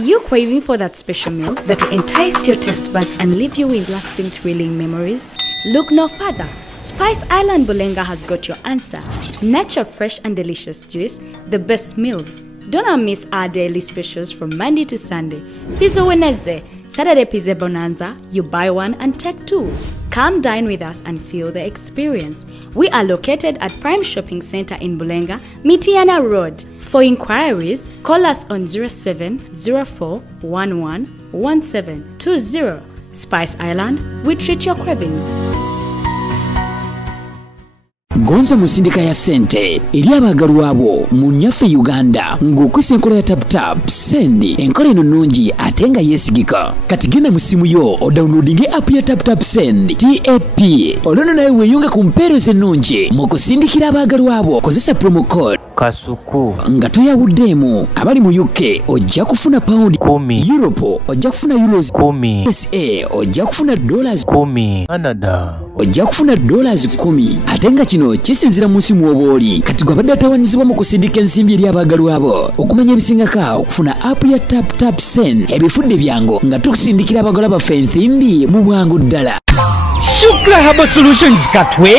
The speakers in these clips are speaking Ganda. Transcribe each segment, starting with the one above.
you craving for that special meal that will entice your taste buds and leave you with lasting thrilling memories? Look no further. Spice Island Bulenga has got your answer. Natural, fresh and delicious juice, the best meals. Don't miss our daily specials from Monday to Sunday. Pizza Wednesday, Saturday Pizza Bonanza, you buy one and take two. Come dine with us and feel the experience. We are located at Prime Shopping Center in Bulenga, Mitiana Road. For inquiries, call us on 0704111720. Spice Island, we treat your cravings. Gonza musindika ya sente eri abagalu abo mu nyaffe Uganda ng'okwisa enkola ya tap send enkola eno nnungi ate nga yeesigika. Kati genda mu simu yo odownloadinge app ya tap send TAP olwono nawe weeyunge ku mpeereza ennungi mu kusindikira abagalu abo. Kozesa promo code Kasuku nga toyawuddeemu. Abali mu UK ojja kufuna pound 10, Europe ojja kufuna euros 10, USA ojja kufuna dollars 10, Canada ojja kufuna dollars 10. Ate nga kino kisinzira mu nsi mw'obooli. Kati gwe abadde atawaanyizibwa mu kusindika ensimbi eri abagalu abo. Okumanya ebisingako okufuna app ya tap send ebifudde byangu nga tukusindikira abagalu baffe ensimbi mu bwangu ddala. Shukra Herbal Solutions Katwe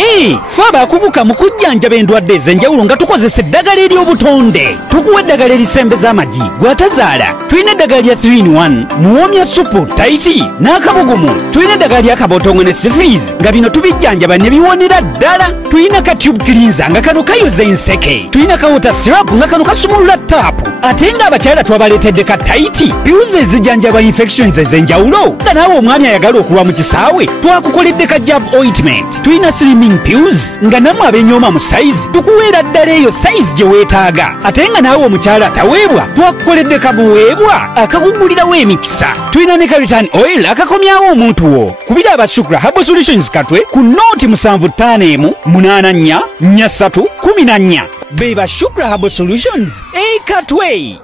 faba kubuka mu kujjanjaba endwadde ez'enjawulo nga tukozesa eddagala ery'obutonde. Tukuwa eddagala erisembeza amagi gwatazaala. Tulina eddagala lya 3-in-1 muwoomya supu taiti n'akabugumu. Tulina eddagala lya kabotongo ne syphilis nga bino tubijjanjaba ne biwonera ddala. Tulina ka tube cleanser nga kano kayoza enseke. Tulina ka water syrup nga kano kasumulula taapu. Ate nga abakyala twabaleetedde ka taiti piuzi ezijjanjaba infections ez'enjawulo. Nga naawe omwami ayagala okulwa mu kisaawe twakukoledde ka jab ointment. Tulina slimming pills nga namwe abenyooma mu size tukuweera ddala eyo size gye weetaaga. Ate nga naawe omukyala ataweebwa twakukoledde kabuweebwa akakugulirawo emikisa. Tulina ne ka return oil akakomyawo omuntu wo. Kubira aba Shukra Herbal Solutions Katwe ku nooti 75844314. Beba Shukra Herbal Solutions Katwe.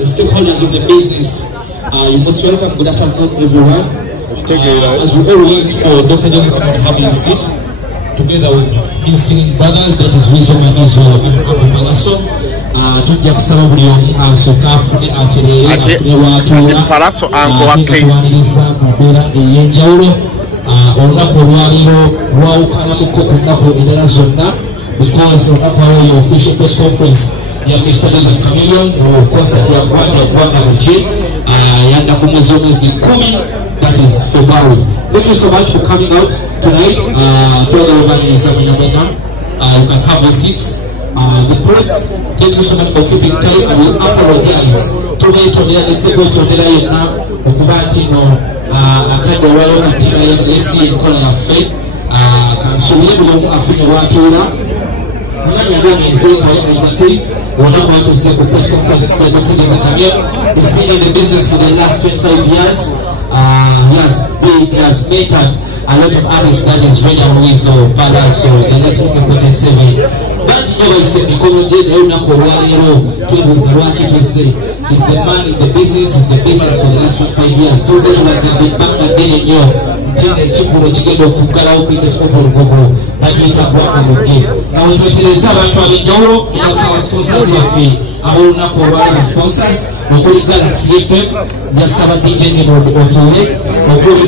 The stakeholders of the business. You most welcome. Good afternoon, everyone. As we all wait for Dr. Joseph to have his seat, together with his singing brothers, that is Rizzo Manizo and Abu Malaso. Tujja kusaba buli omu asooka afune aterere afune watuulakuwaniriza ku mbeera ey'enjawulo. Olunaku olwaliro lwawukanamuko ku nnaku endala zonna because olunaku alwo official press conference ya Mr. Lizzy Chameleone concert ya kwanja Gwanga Muji yanda ku mwezi 10, that is February. Thank you so much for coming out tonight. Twende organize mwena you can have your seats. The press, thank you so much for keeping time, and we apologize to the disable to the Lion Okubatino akade wayo katina ya blessing enkola ya faith kansubire bulomu afunye watura nanya nze kwa za case wanako watu za press conference za Dr. Lizzy Chameleone. He's been in the business for the last 25 years. He has made a lot of artists that is very Wizo, Palaso, the last 27. Is the man in the business, is the business for the last 5 years. Those that have been back again in your Chifu Chigendo Kukala Upita Chifu and it's a Gwanga Muji. Now, it's a Zaba Joro, and also our sponsors of ab'olunaku olwalaba sponsors okuli Galaxy FM jasaba DJ Nino Otuule okuli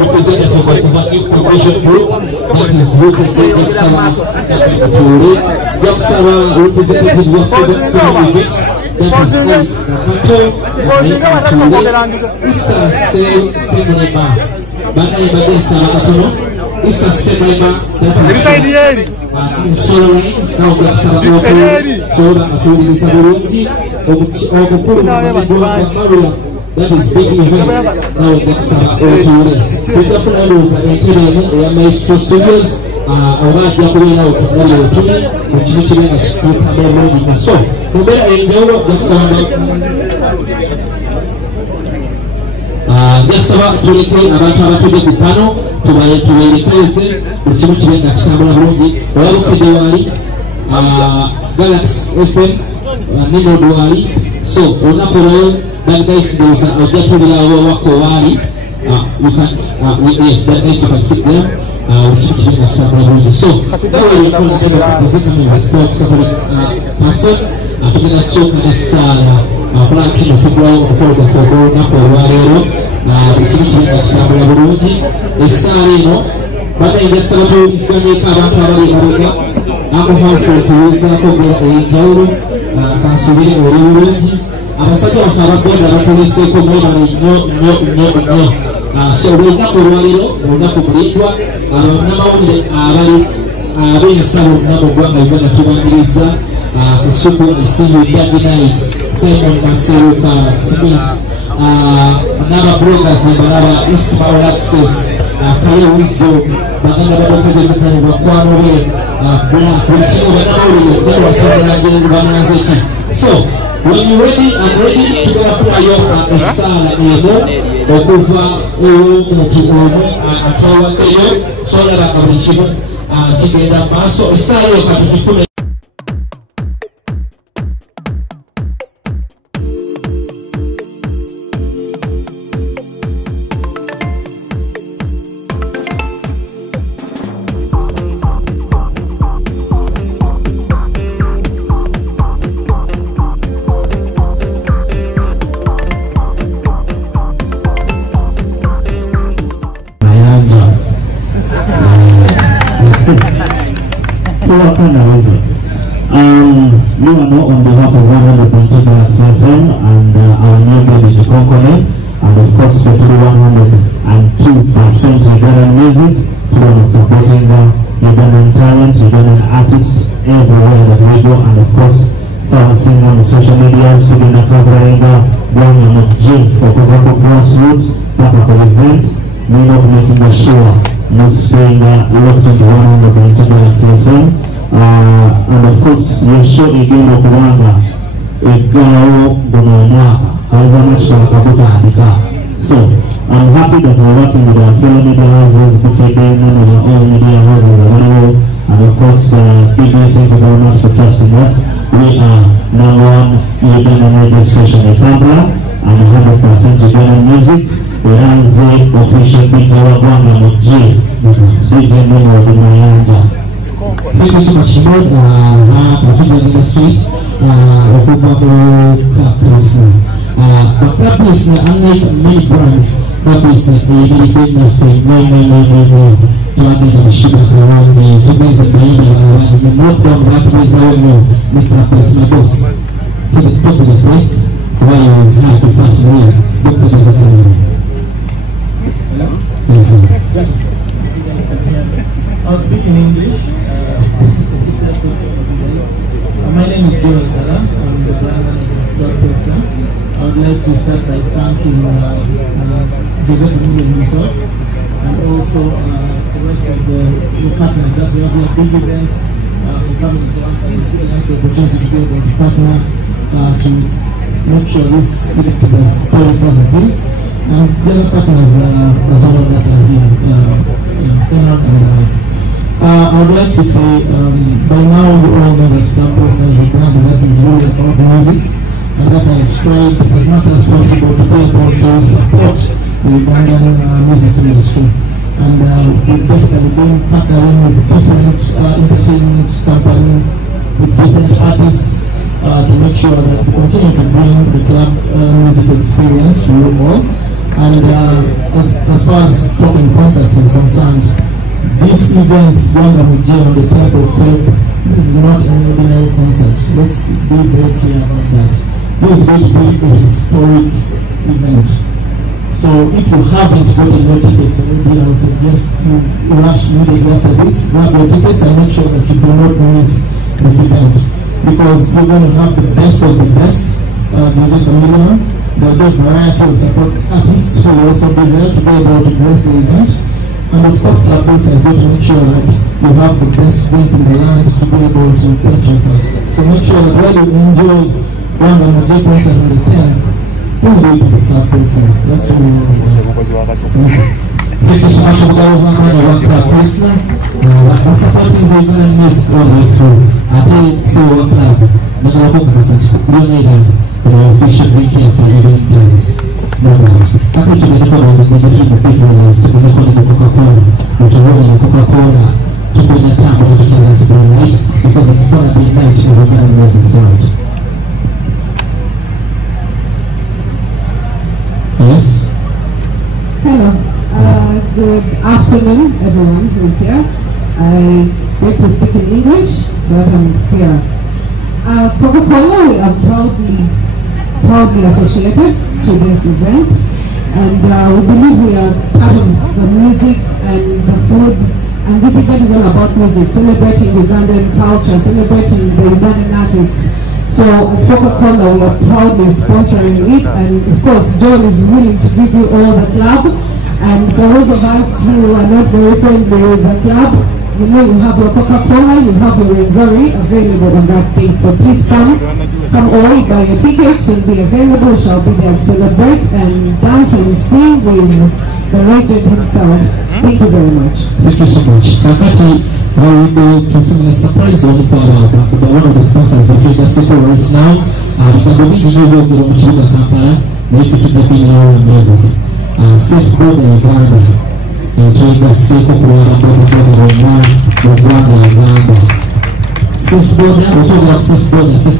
representative okuva New Provision Group that is located jakusaba Otuule jakusaba representative wa Family Events that is Alice Nakato Otuule Issa Semulema banaye bagesa abatono Issa Semulema that is Solo Lines now jakusaba Otuule soba atuuliriza bulungi omukulu Maria that is big events now jakusaba Otuule tutafuna ndowooza entebe emu eya Maestro Studios oba ajja kubeera otunali otumi mu kimu kibe nga kituukamu obulungi nnyo so mumbeera enjawulo jakusaba jasaba tuleke abantu abatudde ku pano tubeerekereze buli kimu kibe nga kitambula bulungi olabukidde waali Galaxy FM Nino Dwali so olunaku olwo bagdaisi ndowooza ojja tulirawo wako waali you can yes that nice you can sit there which is a ceremony so that way you call it the sport Catholic person to be a stroke and a sala planting to grow for nako olwaleero ekiri nga kitambula bulungi essaala eno banayinjasa batuwulizanyeko abantu abali emabega namuhanfu okuwulizaako enjawulo kansubire oli bulungi abasajja baffe abagoda batuliseeko mwebale nnyo so olunaku olwaleero olunaku mulindwa n'amawulire abali ab'ensalo nabo ggwanga Uganda tubangiriza Kisugu Isiyu Daginice Simon Maseruka Smith n'ababloggers balaba Ismail Access Kaye Wisdom baganda babategeza kale bakwano be black buli kimu banamawulire gyebasonera bananzeki so when you ready I'm ready tugafunayo essaala eno okuva ew'omuntu omu atawaddeyo solaba nga buli kimu kigenda mu maaso essaala eyo katugifune You are now on behalf of 100.2 Galaxy FM and our new baby Jikonkone and of course for 102% Ugandan music through supporting Ugandan talent, Ugandan artists everywhere that we go and of course following on social medias tugenda covering Bwana Mji okuva ku grassroots paka ku event nina making sure no staying locked into 100.2 Galaxy FM and of course your show igenda okubanga eggalawo guno omwaka however much twakakutandika so I'm happy that we're working with our fellow media houses BKDN and our own media houses available and of course big thank you very much for trusting us. We are number one Ugandan radio station in Kampala and 100% Ugandan music. We run the official DJ wa Bwana Mji DJ Nino Mayanja. Thank you so much, Lord. Particularly in the streets, okuva ku Caprice. But Caprice, unlike many brands, Caprice is very big enough to twagenda mushiba kalungi tugeze bayimbi abalala nemulokwa mubatumiza wenu ne Caprice my boss. Give it to the place where you have to partner with Dr. Zakari. Yes, I'll speak in English. My name is Joel Dada. I'm the brand manager of I would like to start by thanking Joseph Emilio himself and also the rest of the partners that we have like big events for coming to us and giving us the opportunity to be able to partner to make sure this event is as positive as it is. And the other partners as well that are here, Fenard and I would like to say, by now you all know that Campus has a brand that is really about music and that has tried as much as possible to be able to support the Ugandan music industry. And we've basically been partnering with different entertainment companies, with different artists, to make sure that we continue to bring the club music experience to you all. And as far as talking concerts is concerned, this event, Yanga Mujia on the 10th of February, this is not an ordinary concert. Let's be very clear about that. This is going to be a historic event. So if you haven't gotten your tickets, maybe I would suggest you rush immediately after this, grab your tickets and make sure that you do not miss this event. Because we're going to have the best of the best music minimum. There will be a variety of support artists who will also be there to be able to bless the event. And of course, Club Pulsar is going to make sure that you have the best drink in the land to be able to purchase us. So make sure that while you enjoy Yanga Mujia concert on the 10th, please go to the Club Pulsar. That's what we want. Thank you so much for the Club Pulsar. The supporting is going to miss all the way through. I tell you, so what club, but I hope you need an official drinking for evening times. No doubt. After you make the difference to be the Coca-Cola, which are rolling Coca-Cola to bring the time to tell us to be right, because it's going to be a night of Uganda music tonight. Yes? Hello. Good afternoon, everyone who is here. I like to speak in English so that I'm clear. Coca-Cola, we are proudly associated to this event, and we believe we are part of the music and the food, and this event is all about music, celebrating Ugandan culture, celebrating the Ugandan artists. So at Coca-Cola, we are proudly sponsoring it, and of course John is willing to give you all the club, and for those of us who are not very friendly with the club, you know you have your Coca-Cola, you have your Renzori available on that page. So please come all, buy your tickets and be available. Shall be there to celebrate and dance and sing with the legend himself. Thank you very much. Thank you so much. Kakati, I will go to film a surprise on about one of the sponsors of the Circle right now. You can go in the new world of Sugar Kampala, if you keep the music. Safe Board in Uganda. Enjoy the safe of Uganda. Safe border, we talk about safe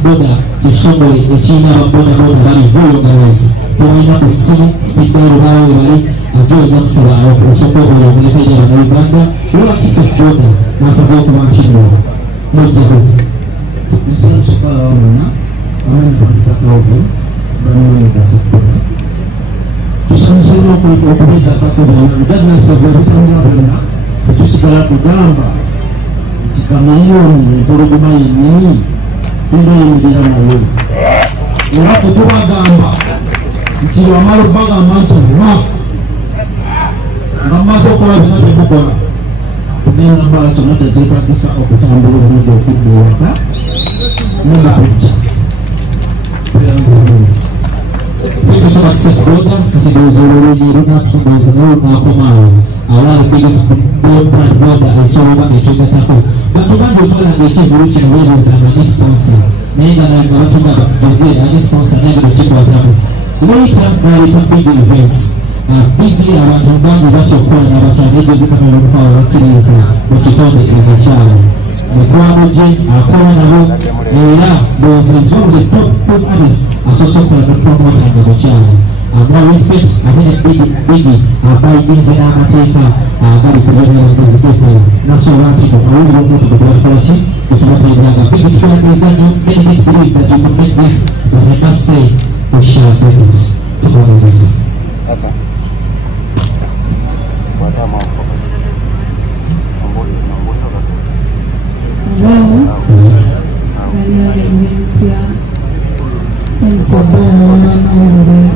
border, Kishombe, Echina, border, very, very organized. Coming up to see, speak down about it, and doing up to our support of the military of Uganda. We want to safe border, Master Zoko Manchino. No joke. This is Palana, I'm going to over, but I'm going to safe border. To send some of the Uganda, regardless of everything Uganda, for to see the Uganda. Kamilioni Pologoma yini ndo yingira nayo alafu tubagamba nti wamalo baga amantu namazo kola binaje bukola tugenda mbala kyonna tezeetagisa okutambula obudde okudduwaka n'omupica Thank you so much, Seth Boda. Kati dozololo yero natudozolo nakomao. Our biggest brand Boda and so over the Twitter taco. But to one who told us the chief rich and winners and a sponsor. Nega na ngawatuma Jose and a sponsor nega the chief watamu. Later big events. Bigly abantu bangi bachokola na bachane Jose kama lupa wakiliza wachitonde ilizachana. Mkwano je, akona na ro, era those of the top artists associated with promoting the channel. More respect, I think biggie, by Binzen Amateka, very good as people. Naso Ratiko, I will go to the Black Flash, which was a young big experience, and many believe that you would make this, but I must say, we shall break it to go with this. Hello, my name is Mintia. Thanks for being over there.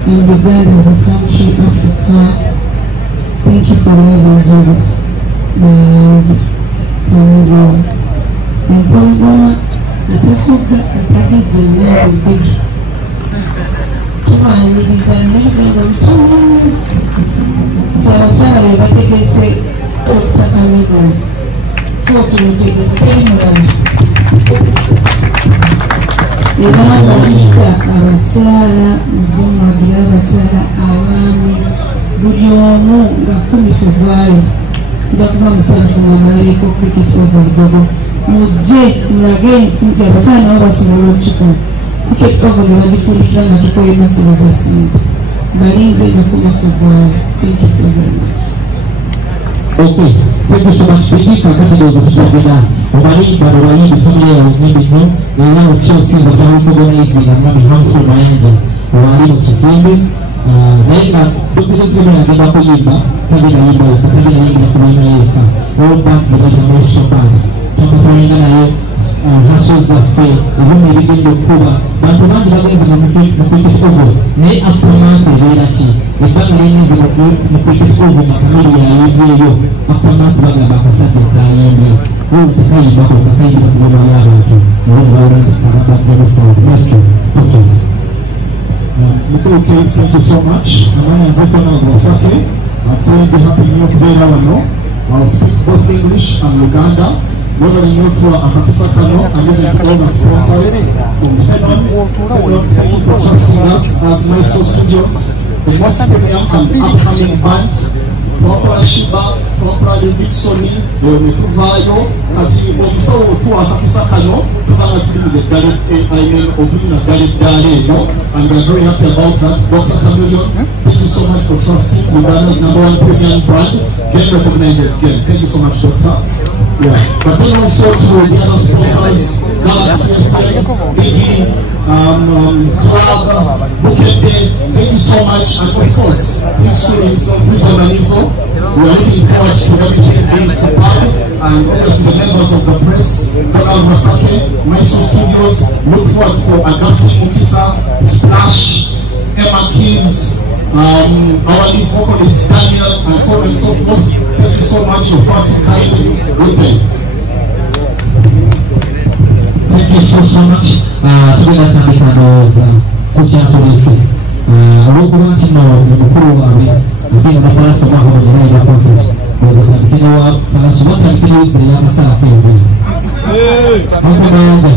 And Uganda as a country, Africa. Thank you for loving Jesus. And Congo. And Congo, attacking the music big. Come on, ladies and gentlemen. So I was trying to take a say, Ninawabarika abakyala mugumwagira abakyala abaami buli omu nga 10 February nga kuba musanvu nga baliiko cricket over Lugogo mujje mulage nti abakyala nabo basobola okukikola cricket over ne bagifundikira nga tukoye masolo za ssente balinze gakumafe gwala. Thank you so very much. Okay, thank you so much. Bigika kati dozo tutagenda obali babayi bifamily ya nyimbi no era Chelsea za kwa organizing na mami Humphrey Mayanja wali mkizembe naenda dokelezi na agenda kuyimba kagenda yimba kagenda yimba kumina yeka all back the generation band tukatawinga nayo hustle za fair ubume bigendo kuba bantu bandi bageze na mukwiket over ne aftermath era ki ebanga leneze mukwiket over makamili ya yiyo aftermath baga bakasate kayimbi ukayimba ko kayimba kuba yabantu ubume bawuranti kababa kabisa master okay. Okay, thank you so much. Amani Nzekona Grosake. I'm saying be happy new today now. I'll speak both English and Uganda. Whether you know through Akakisa Kano and even to all the sponsors from Fedon, thank you for trusting us as Maestro Studios, the most premium and upcoming band. Proper Shiba, proper David Sony, Metuvayo, Kati Omiso to Akakisa Kano, Tubana to the Garret AIN, Obina Garret Dale, and we're very happy about that. Dr. Chameleon, thank you so much for trusting Uganda's #1 premium brand. Get recognized again. Thank you so much, Doctor. Yeah. But then also to the other sponsors, Galaxy FM, Biggie, Club, Bukete, thank you so much. And of course, please show himself, please organize. We are looking forward to everything being supplied. And obviously the members of the press, Donald Masake, Maestro Studios, look forward for Augustine Mukisa, Splash, Emma Keys, our lead vocalist Daniel, and so on and so forth. Thank you so much for watching. Good day. Thank you so much. Together Tamika knows Kucha Tulisi. Wokubanti no mukuru wawe mfino na palasa maho mjina ya concert. Bozo tamikino wa palasa wata mikino uzi ya masala kwenye. Mfino mayanja.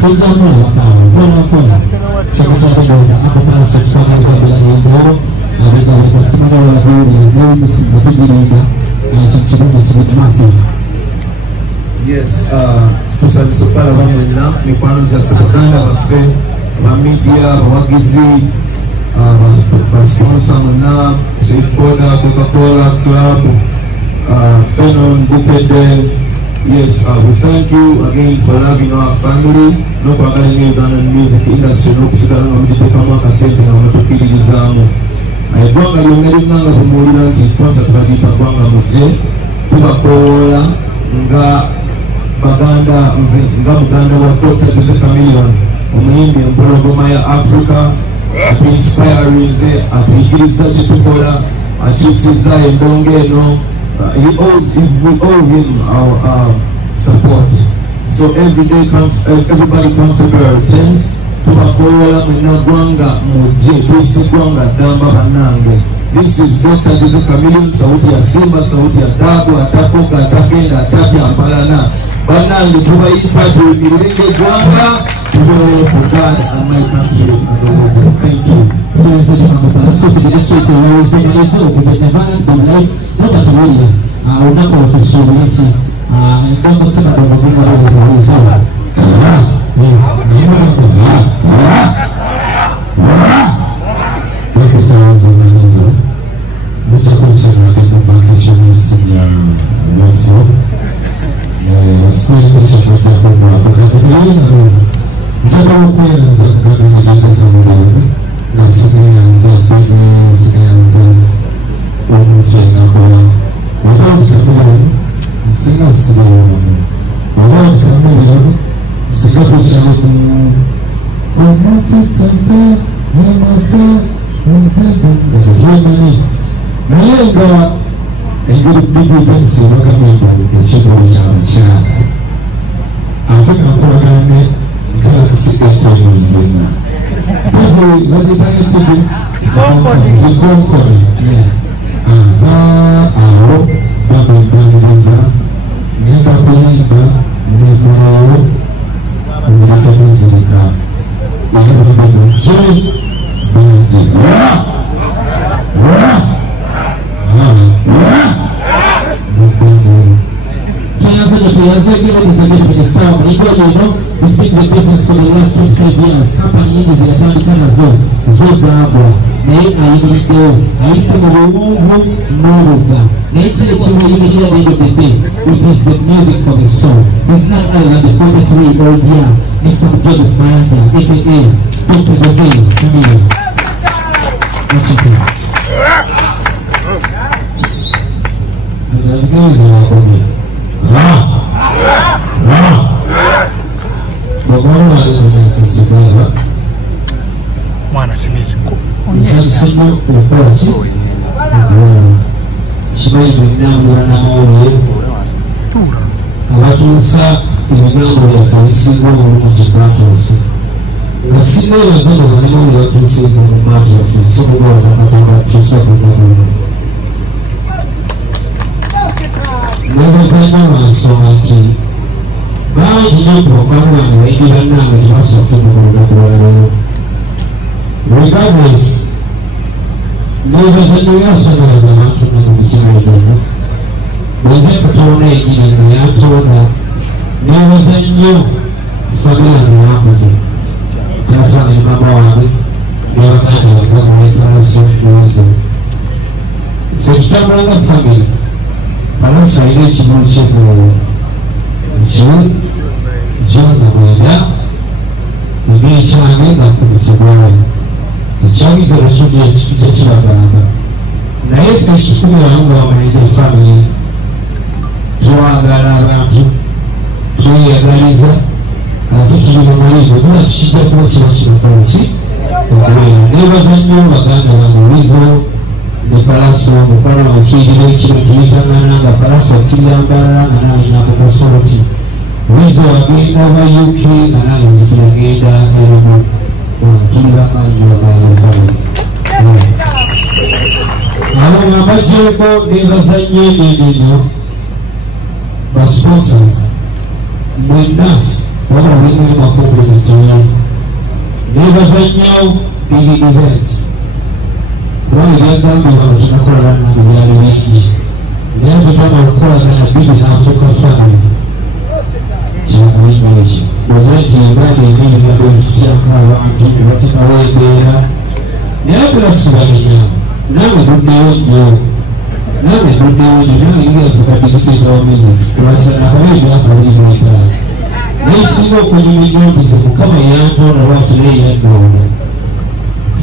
Kuja mwana wakawa. Mwana wakona. Chakucha vendoza. Hapo palasa chukanga uzabila ni ndoro. Weka simano wa huri. Leo mixi mapigi linda. Yes, tusalisopala bamwena mikwano za bafe bamedia bawagizi basponsor mwena Safecoda, Coca-Cola Club, Fedon, Bukede. Yes, we thank you again for loving our family. No pagani Ugandan music industry no kusigana na mjiteka mwaka sente na matokili gizamu. Ayebwanga yongeri nanga kumulila nti kwanza tukagita kwanga muje tubakola nga baganda nga muganda wa Dr. Jose Chameleon omuyimbi empologoma ya Africa atuinspirize atuyigiriza kitukola akyusiza endongo eno. We owe him our support. So everybody come February 10th tubakola mwena gwanga muje tuisi gwanga damba banange. This is Dr. Jose Chameleon, sauti ya Simba, sauti ya Dabu, atakoka, atakenda, atati ampalana. Banange tubaita tuimiringe gwanga, tuwe for God and my country and the world. Thank you. Tuweze mambo so kidestrate waweze malizo kuvenevana live nota tuwili unako tusubieti ndombo sema ndombo ginga wale sawa. Wakutawaza malizo mutakusema kwa vacations ya wafo wasikuwa kichakota kwa kakabili na mtaka kwanza kabla Jose Chameleon na sikianza bini sikianza umuje na kwa wakati Chameleon sina sikianza wakati Chameleon sikapisha kwa matata zamaka Germany. Malenga ingiri big events wakamimba ikipo chama. Ataka kwa gani Galaxy FM zina. Kazi wajitani tibi Company. Ao baba mbangeza nenda kuimba nemero zikabizika. Iyo baba mjei tunaanza once again, ladies and gentlemen, the sound. We speak the business for the last 25 years. Company is the Atlantic Zone. Zozabo. May I even go? I see the Ruvu Muruga. Nature achievement at the end of the day. It is the music for the soul. It's not Ireland, the 43 old year. Mr. Joseph Miranda, aka Dr. Jose. Come here. Watch it here. And the guys are over here. Mwana simiziko Nsanyo ukwati Shibayi binamura na mawuye Abatusa ibigambo bya polisigo mu Gibraltar Nasine yazana na mawuye ya polisigo mu Gibraltar so bwo zamakanga tusa kugambo Nebuzanya wasomaki Baji yuko kwa wengi wananga kibasoto mu Regardless, nebuzanya yasonga zabantu mu bikireedano Bweze kutona egirino yatonda nebuzanya famila yabuze Tata ne mama wange nebaganda bagamuwekalaso kuweza Fekitambulanga famila Palasa ile ekigulu ky'eggulu Jona mwenda Mugee kyange nga kubifibwayo Ekyangiza ekijja ekijja kibagamba naye ffe 10 wange wamayinde family twagala abantu tweyagaliza ate tuli mu muligo tula kijja kuba kiba kinakola ki okubeera nebaza nnyo baganda bange Wizo ne Palaso mukwala mukiirira ekiro tuyitangana nga Palaso okkiryambalala nga nawe nakukasoloti Wizo agenda oba UK nga nawe nzikira genda erimu Tula manyi wabaye abo nga bagyeko nebazanye neneno basponsors mwenasi waba wengeri makombenejoyo nebazanyawo big events kubanga byagambibwa nga tunakolagana nange byali bingi naye tutamala kukolagana bigi n'afuuka family kyamulimu ekyo oze nti embaga ebigambo ebifujjako abantu ne batekawo embeera naye tulasibamenya nange duddeyo nnyo nange ngigatukaddigiteetawo music tulasanakawo emyaka 25 naye singa okunyuminyungize mukama yantonda lwatira eyandonda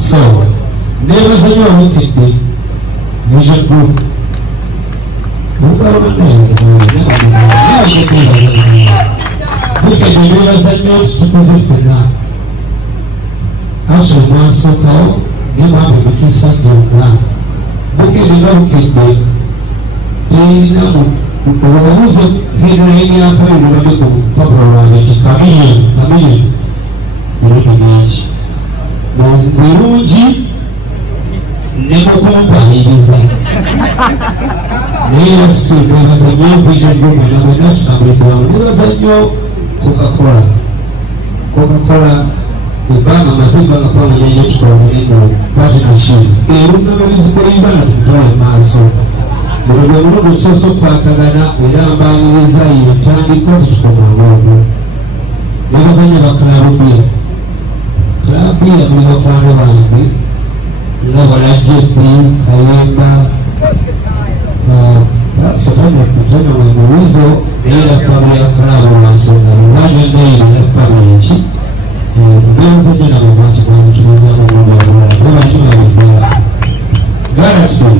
so nebazanyo abukedde vision group Bukedde nebazanyo tutukuze ffenna actually mwansookawo naye mwambe mikisa gyonna Bukedde nga bukedde terinamu olwobuuza headline yako ebibadde ku papula lwange nti kamiliyoni birungi bingi birungi ne mukumpaliriza naye yasitu nebaza nnyo vision group ena bwena kitambuliddewamu nebaza nnyo Coca-Cola ebbanga mazimba nga twamanya nnyo tukolagane mu partnership erunama ebizibu eyibana tumutwale maaso buno bwe mulundi tusoose okukwatagana era mbaniriza yentandikwa tetukomaolwo nebazanya baklabubia klabia muli bakwano bange nga balajjebbi Kayemba sokanyakutana wenuwizo era family ya klabo wansonga lwanya neira ne family eki nebazanya nabo banki bazikirizamu mundi wabulala nebalimabeddala Galaxy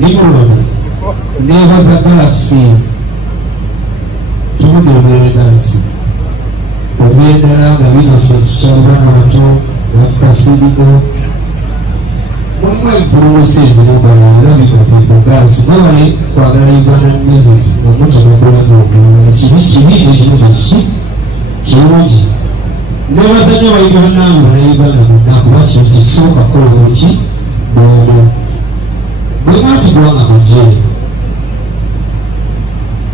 Nimurona nebaza Galaxy tumundi obeera Galaxy obyendala nga Innocent kyalibana bato nakukasidigo mulimu empuluusi ezimubalanga bigatifu Galaxy nabale kwagala Ugandan music nga mutabagulagoogala kibi nekirungi kirungi nebaza nnyo bayiganange banayigana bonna kuba kintu kisooka koloki bwomu bwemati gwanga muje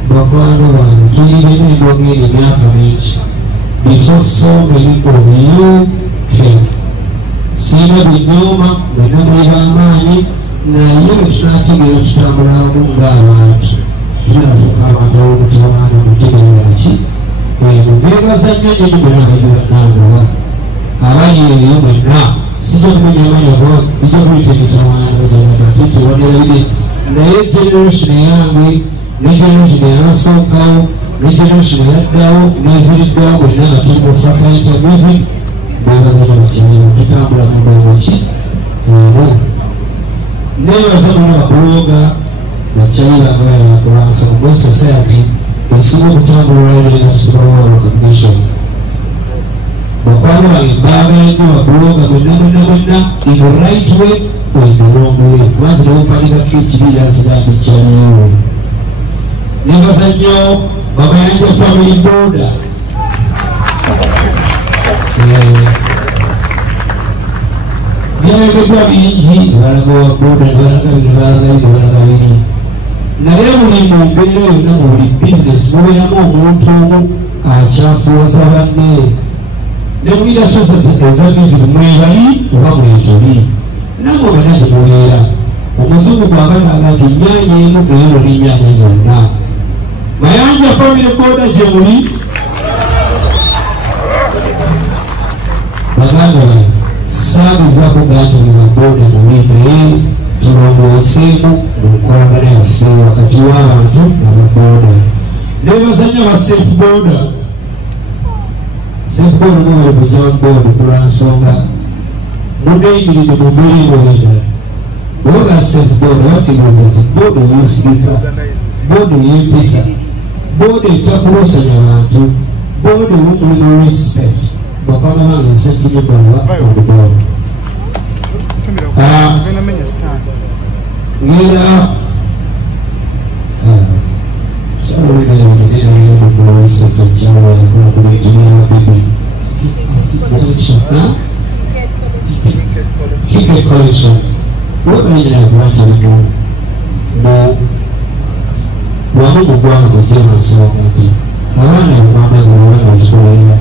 bakwano bange tuyire n'endogera emyaka mingi before so many of you came siina binyooma mwenna muli b'amaanyi naye bwe tunategeera tutambulamu ng'abantu tunanafuka abantu ab'omutima wange mutegeeraki nebaza nnyo nnyo bwenagaibiranaangawa abali eyo mwenna sijja kumanyamanyabo bijja kuyita emitawaanaojagatati tewanerabire naye generation yange ne generation eyasookawo ne generation eyaddawo neziriddawo bwenna nga tuli mu faculty music nebaza nnyo bakibiina tutambula mubaaboki eno nebaza muno babuloga bakyayiraolwansonga mu society esinga okutambulirayo nenga kitulawo recognition bakwano bange babenyo babuloga bwenna in the right way or in the wrong way kubanzi newopandikako ekibiira nsigambi kyaliyo nebaza nnyo babayanja family border byayogeddwa bingi nebalaga wa boda nebalaga biri naye buli mu mbeera yonna mu buli bizinesi mubeeramu omuntu omu akyafuwaza banne ne mwira sosete eza bizini mwebali oba mwetuli namwe bana gye mubeera omuzungu gwabanaga nti ennyaanya emu eyolo n'ennyaanya zonna mayanja famire boda gye muli baganda baye saabuzaako ganti mumaboda mubi naye tulongooseemu mu nkolagana yaffe wakati w'abantu ababoda nebaza nnyo ba safe boda mubere bujan boda kulwansonga muneyimiridde mu mulimu wena oba safe boda bategeeza nti boda ey'ensirika boda ey'empisa boda etakulosanya abantu boda ew'omulimu respect bakama bange nsensinye balawa obuboda ngera Kike collection wobayinaagwatirimu wamu mugwanga mujemansonga nti abaana bwambaza bwabanga ekikolerera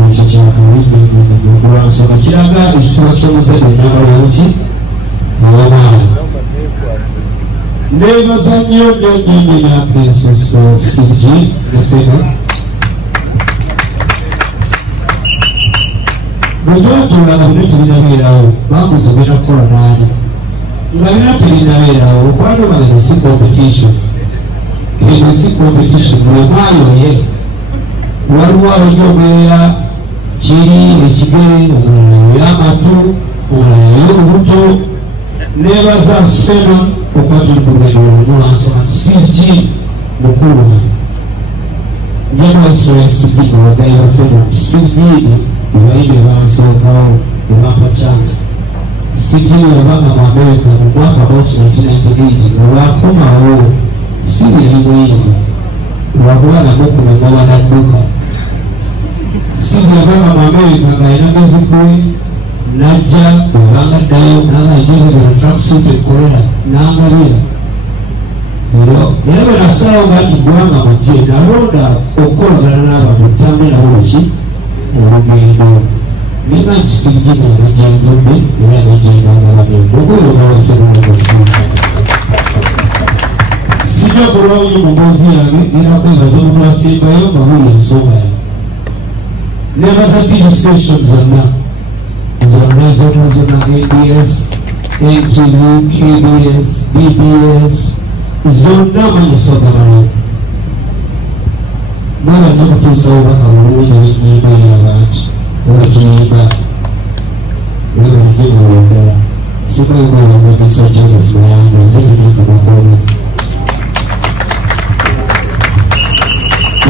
ekyo kyakabinyonyonyonyolwansonga kiraga ekituba kyomuzadde nabalamuki ababaana nebaza nnyo nyonyonyo nakeesoso sigi nefega bwetwatulanga bino tebinabeerawo bambuza binakukola naani nga bina tebinabeerawo okwandobaga si competition eno si competition wemwayoye waliwo abanyobeera kiri ekigere omulala yoyamatu omulala yoolubuto nebaza fena okwatulikugendolamuwansoma sifiki mukulu nyenwesrestigi wagairo fena sifiki ebaine bansookawo ebampa chance sifiki yabanga mu america mu mwaka about 1998 nga bakomawo siri eri muyingi lwakuba namukumenga banadduka siri yabanga mu america nga alina muzikwe najja wabanga ddayo nanga njuzigala tracksuit ekolera n'angalira era bwenasalawo nga nti gwanga mujje nalonda okukolagana n'abantu tambe nabo luki olugendo ninga nti sitigina najenvudde era nagendanga bamembe ogweyobawafenanagosi sijja kulwawo nyo mu mboozi yange era kwebaza omutwasembayo nga buli ensonga yange nebaza tv station zonna zonna ABS, NTV, KBS, BBS, zonna amanyisoga bano mwaba nakutuusawo baka bulungi n'ennyimba eri abantu oba tuyimba mwaba nnyimba ddala simanyi kwebaza Mr. Joseph Mayanja nze nenakabakola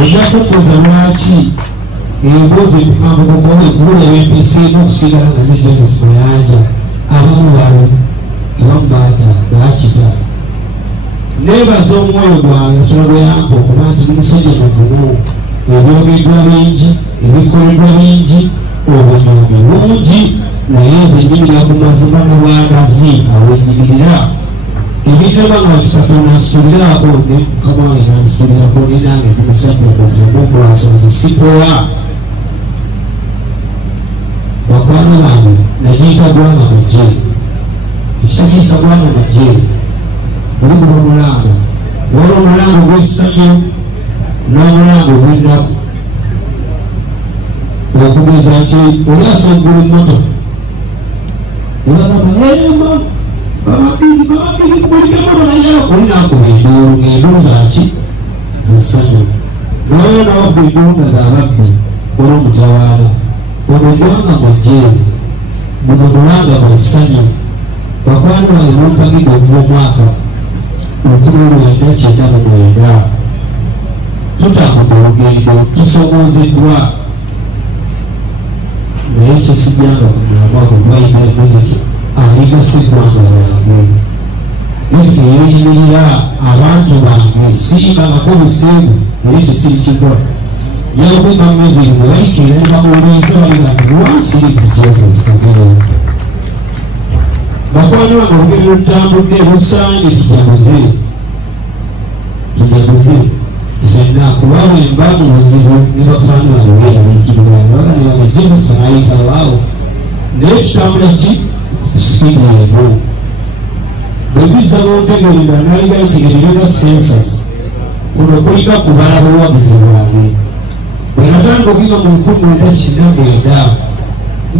ojja kumbuuza lwaki emboozi ebigambo kukola eggulu ebempiseemu okusigala nga ze Joseph Mayanja abamu balo abamu baata bakita nebaza omwoyo gwange kyobe yampa okuba nti musajja muvumu ebyogeddwa bingi ebikoleddwa bingi obunyomi bungi naye nze nyimirira ku mazima nobwagazi awenyimirira ebinaba nga kikatonda nsitulirako ne mukama wange nansitulirako ne nange ndi musajja muvumu kulwansonzi sikola bakwano bange nagiyita gwanga mujje ekitagiyisa gwanga mujje oli kuba omulanga wali omulanga ogw'esita essanyu n'omulango gw'ennaku okugeza nti oliasa oggula emmotoka ebagamba bababiri kulika emmotoka yayo olinakuba enduulu zaki zessanyu naye nawabba enduulu nga zababbi olw'omutawaana omujwanga mujje buno mulanga bwe ssanyu bakwano bange mumpagidde okuva omwaka 1999 tutambudde olugendo tusomozeddwa naye kyesijjanga kunyamba kulwayina emuziki aligasa eggwanga lyange muziki yeyimirira abantu bange siibangako buseegu naye kisiri kikola yakweka muziki nebayikira bamubuliza baligamba lwansirika Joseph Kabila bakwano bange olugendo lutambudde lusaanye tujaguze fenna kubawo emba mu buzibu ne bafaana baweeraliikirirabaganebanga Joseph nayitawaawo naye kitambula ki sipiidi emu bwebiza bontegerera naliga nti ebirina sensas kuno kulina kubala buwagizi bwange bwenatanga okuyiga mu 1999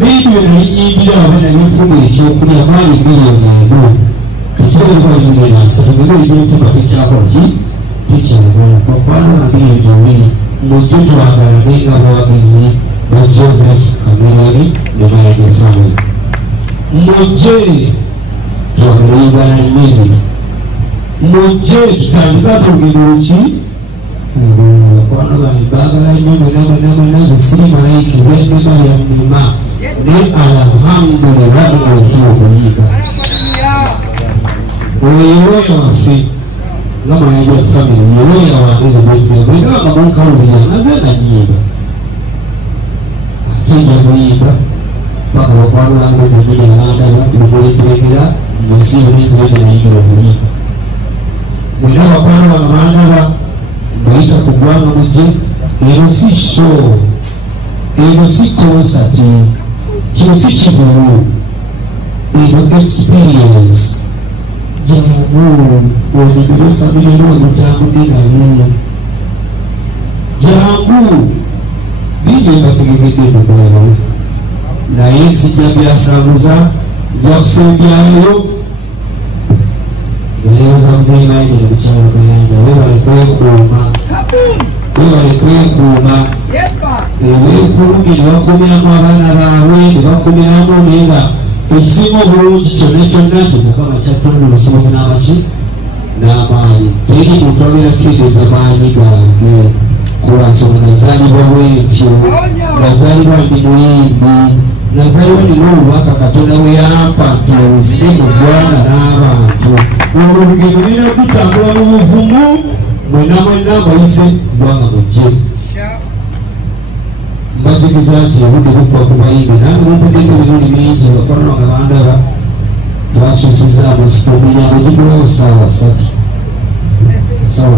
medio nalinyimbira wabe nalinfuga ekyokulya maali miliyoni emu ekitolezwa miliyoni asatu ngeno ejenfuga tekyakola tekyagala bakwano na miliyoni ebiri mujje twagalabenga bawagizi ba Joseph Kamiliyoni ne Mayanja family mujje twagalayigana music mujje tutandika tugendo ki bakwano bange baagala nnyo mwenamwenamwena zisiri malayiki lwennema yammema ne alhamdulillah otuokuyiga oyo yewoya waffe nga Mayanja family yewoya wange zibwebwebwenanga munkalubira naze nanyiiba ate nja muyimba paka bakwano bange ganyini abandaba lukuleterekera munsi olenzibende nayigira okuyimba mwena bakwano bange bandaba bayita ku ggwanga mujje eno si show eno si concert kino si kivulu eno experience jangu onimire Kamiliyoni omutambudde naye jangu bingi mbategekedde mugwero naye sijja byasanguza nja kusembyayo ereeza muzeyi Mayanja mukyala Mayanja webale kwekuuma eweekulumye ne bakumiramu abaana baabwe ne bakumiramu nayenga ekisinga obulungi kyonna kyonna nti Mukama kyattonda obusobozi n'amaki n'amaanyi teri muntu abeera kendeza maanyi gange kulwansonga nazaalibwa bwentyo nazaalibwa ndi muyimbi nazaalibwa nina obubaka Katonda bwe yampa ntuuse mu ggwanga n'abantu olwo olugendo lina kutambula mu buvumu mwena mbayise ggwanga mujje mbategeeza nti obudde bukwa ku bayimbi nange mumpedeko ebirungi bingi bakwano bange bandaba twakyusizaamu sikominyambo gigulawo saawa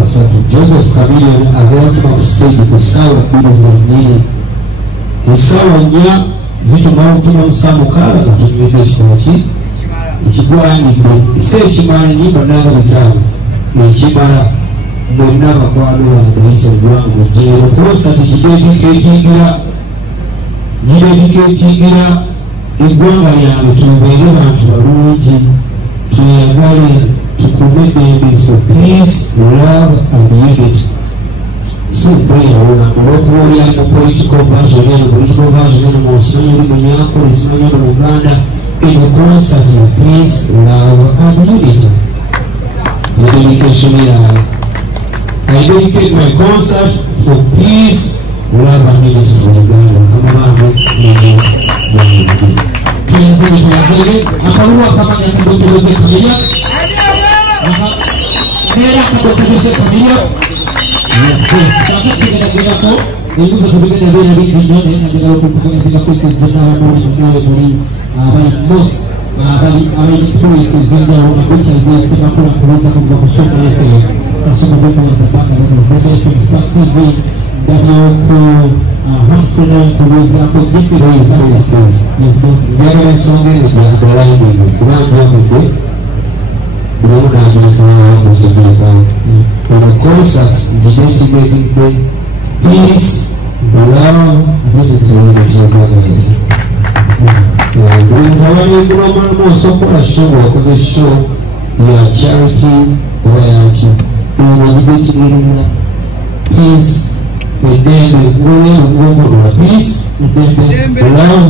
3 Joseph Kamiliyoni abeera tuma ku stage ku saawa 2 zennyini essaawa 4 zitumala okutuma musamukaaga nga tunyumidde ekikoki ekigwanidde ese ekimala enyimba nanga bitaano ekimala mwenna bakwano bange bayise eggwanga mujjeero konsati gidediketingira eggwanga lyange tubeere bantu balungi tweyagale tukume eddembe for peace, love and unity. Si kweyawula olw'okuba oli ali mu political version eno mu simanyi oli mu Nyankole simanyi oli mu Uganda eno concert of peace, love and unity. Dedication yawe. I dedicate my concert for peace, love and unity for Uganda. Kama bange tuyazele akaluwa kama nyakidokoloze Kamiliyoni era kidokoloze Kamiliyoni kakakiragirako ebibuzo tubigenda beera bingi nnyo naye nagenda okumpuganyizika faces z'abanoli munawe muli abali mos abali experience ez'enjawulo nabekya zeesimakula kubuuza kuva ku Soma FM kasoma bwekoleza bbanga lagazidde FM Spark TV ndabyoko hamfuna kubuuzaako njagala ensonga eno gyadalayinire kuba njagudde buli omu n'agirikawo musomerawo eno concert, getting peace, love, unity, and show your charity or peace, peace, love,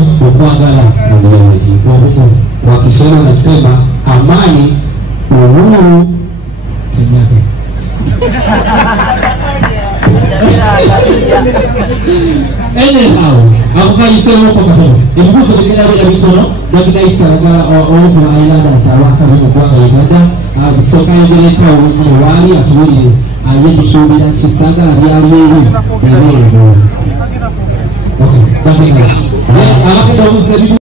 kwa Kiswahili nasema amani, uhuru, anyhow, akukayisema kwa kahono ilibuso kugenda bila bitono nakida isaraga omuntu ayilanda sawaka bimugwanga Uganda bisoka yogereka wali atubulire ayetusubira kisaga byaliyeyo nabero okay, that means